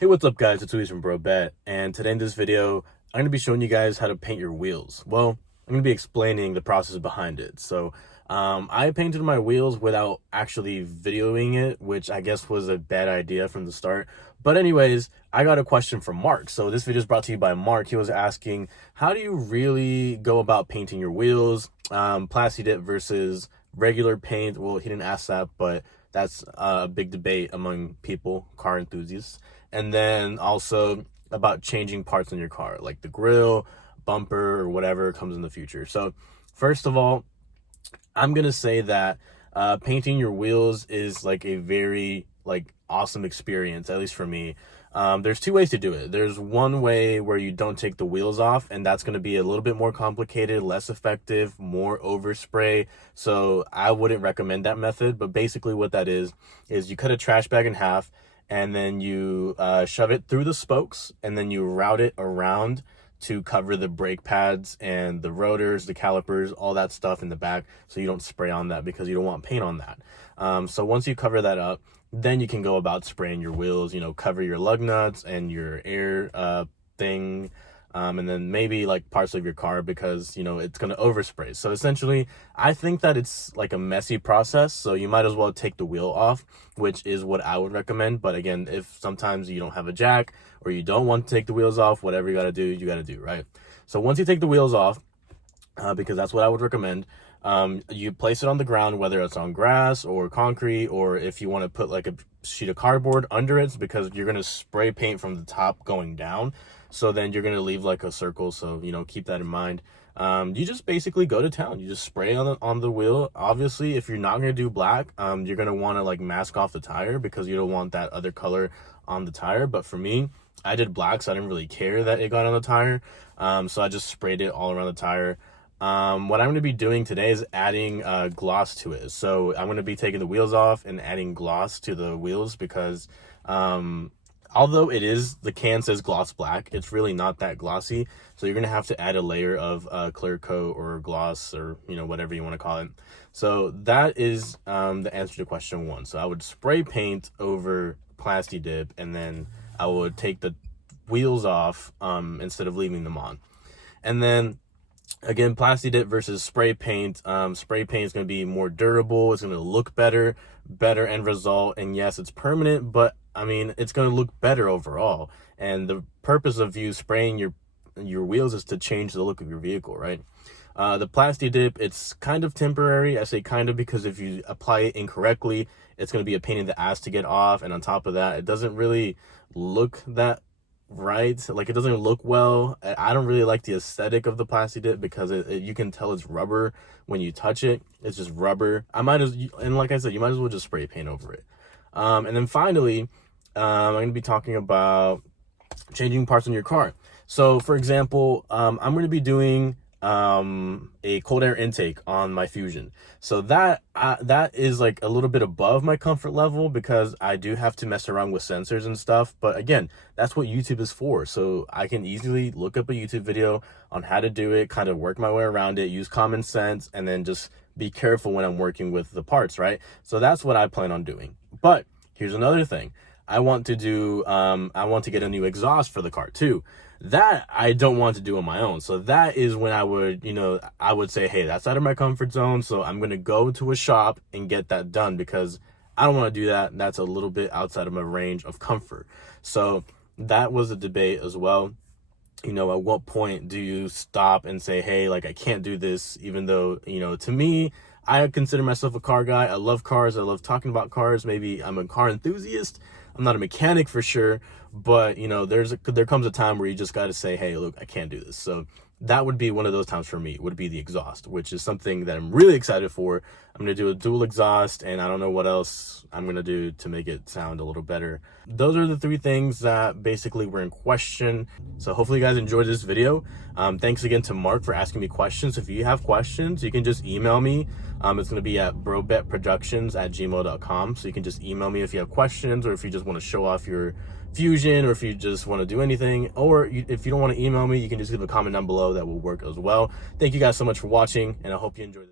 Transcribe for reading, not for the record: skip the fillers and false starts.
Hey, what's up guys, it's Luis from Brobet, and today in this video, I'm going to be showing you guys how to paint your wheels. Well, I'm going to be explaining the process behind it. I painted my wheels without actually videoing it, which I guess was a bad idea from the start. But anyways, I got a question from Mark. So this video is brought to you by Mark. He was asking, how do you really go about painting your wheels? Plasti Dip versus regular paint. Well, he didn't ask that, but that's a big debate among people, car enthusiasts. And then also about changing parts in your car, like the grill, bumper, or whatever comes in the future. So first of all, I'm gonna say that painting your wheels is like a very awesome experience, at least for me. There's two ways to do it. There's one way where you don't take the wheels off, and that's going to be a little bit more complicated, less effective, more overspray. So I wouldn't recommend that method. But basically what that is you cut a trash bag in half, and then you shove it through the spokes, and then you route it around to cover the brake pads and the rotors, the calipers, all that stuff in the back, so you don't spray on that because you don't want paint on that. So once you cover that up, then you can go about spraying your wheels, cover your lug nuts and your air thing, and then maybe like parts of your car because, it's going to overspray. So essentially, I think that it's like a messy process, so you might as well take the wheel off, which is what I would recommend. But again, if sometimes you don't have a jack or you don't want to take the wheels off, whatever you got to do, right? So once you take the wheels off, because that's what I would recommend, you place it on the ground, whether it's on grass or concrete, or if you want to put like a sheet of cardboard under it, because you're going to spray paint from the top going down. So then you're going to leave like a circle. So, keep that in mind. You just basically go to town. You just spray on the wheel. Obviously, if you're not going to do black, you're going to want to like mask off the tire because you don't want that other color on the tire. But for me, I did black, so I didn't really care that it got on the tire. So I just sprayed it all around the tire. What I'm going to be doing today is adding gloss to it. So I'm going to be taking the wheels off and adding gloss to the wheels because although the can says gloss black, it's really not that glossy. So you're going to have to add a layer of clear coat or gloss, or whatever you want to call it. So that is the answer to question one. So I would spray paint over Plasti Dip, and then I would take the wheels off instead of leaving them on. And then again, Plasti Dip versus spray paint. Spray paint is going to be more durable. It's going to look better end result. And yes, it's permanent, but I mean, it's going to look better overall. And the purpose of you spraying your wheels is to change the look of your vehicle, right? The Plasti Dip, it's kind of temporary. I say kind of because if you apply it incorrectly, it's going to be a pain in the ass to get off. And on top of that, it doesn't really look that right. Like, it doesn't look well. I don't really like the aesthetic of the Plasti Dip because you can tell it's rubber when you touch it. It's just rubber. And like I said, you might as well just spray paint over it. And then finally, I'm going to be talking about changing parts in your car. So for example, I'm going to be doing a cold air intake on my Fusion. So that is like a little bit above my comfort level because I do have to mess around with sensors and stuff. But again, that's what YouTube is for. So I can easily look up a YouTube video on how to do it, kind of work my way around it, use common sense, and then just be careful when I'm working with the parts, right? So that's what I plan on doing. But here's another thing. I want to get a new exhaust for the car too. That I don't want to do on my own. So that is when I would say, hey, that's out of my comfort zone. So I'm going to go to a shop and get that done because I don't want to do that. That's a little bit outside of my range of comfort. So that was a debate as well. At what point do you stop and say, hey, like, I can't do this, even though, to me, I consider myself a car guy. I love cars. I love talking about cars. Maybe I'm a car enthusiast. I'm not a mechanic for sure, but there comes a time where you just got to say, hey, look, I can't do this. So that would be one of those times for me, would be the exhaust, which is something that I'm really excited for. I'm going to do a dual exhaust, and I don't know what else I'm going to do to make it sound a little better. Those are the three things that basically were in question. So hopefully you guys enjoyed this video. Thanks again to Mark for asking me questions. If you have questions, you can just email me. It's going to be at brobetproductions@gmail.com. So you can just email me if you have questions, or if you just want to show off your Fusion, or if you just want to do anything, or if you don't want to email me, you can just leave a comment down below. That will work as well. Thank you guys so much for watching, and I hope you enjoyed it.